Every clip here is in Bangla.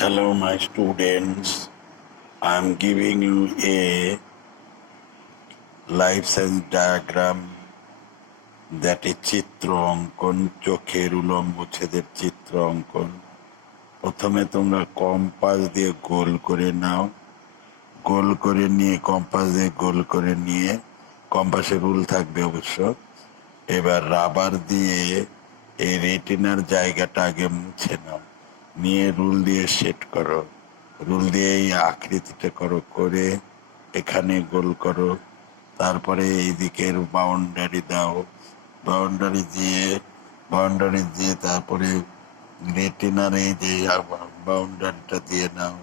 Hello, my students. I'm giving you a life size diagram that is চিত্র অঙ্কন, চোখের উলম্ব ছেদের চিত্র অঙ্কন। প্রথমে তোমরা কম্পাস দিয়ে গোল করে নাও, গোল করে নিয়ে কম্পাস দিয়ে গোল করে নিয়ে, কম্পাসের রুল থাকবে অবশ্য। এবার রাবার দিয়ে এই রেটিনার জায়গাটা আগে মুছে নাও, নিয়ে রুল দিয়ে সেট করো, রুল দিয়ে এই আকৃতিটা করো, করে এখানে গোল করো। তারপরে এই দিকের বাউন্ডারি দাও, বাউন্ডারি দিয়ে তারপরে রেটিনার এই যে বাউন্ডারিটা দিয়ে নাও।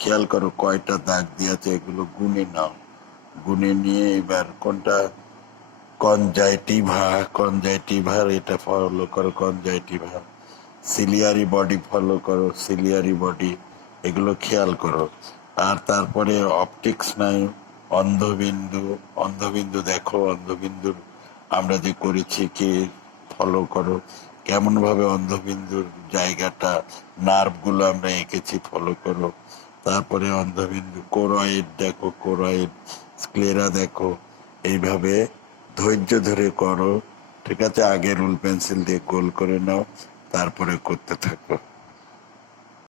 খেয়াল করো কয়টা দাগ দিয়েছে, এগুলো গুনে নাও, গুনে নিয়ে এবার কোনটা কনজাইটিভার এটা ফলো করো, কনজাইটিভার সিলিয়ারি বডি ফলো করো, সিলিয়ারি বডি এগুলো খেয়াল করো। আর তারপরে অপটিক্স নাই, অন্ধবিন্দু, অন্ধবিন্দু দেখো, অন্ধবিন্দুর আমরা যে করেছি কি ফলো করো, কেমন ভাবে অন্ধবিন্দুর জায়গাটা নার্ভগুলো আমরা এঁকেছি ফলো করো। তারপরে অন্ধবিন্দু কোরয়েড দেখো, কোরয়েড স্ক্লেরা দেখো, এইভাবে ধৈর্য ধরে করো। ঠিক আছে, আগে রুল পেন্সিল দিয়ে গোল করে নাও, তারপরে করতে থাকো।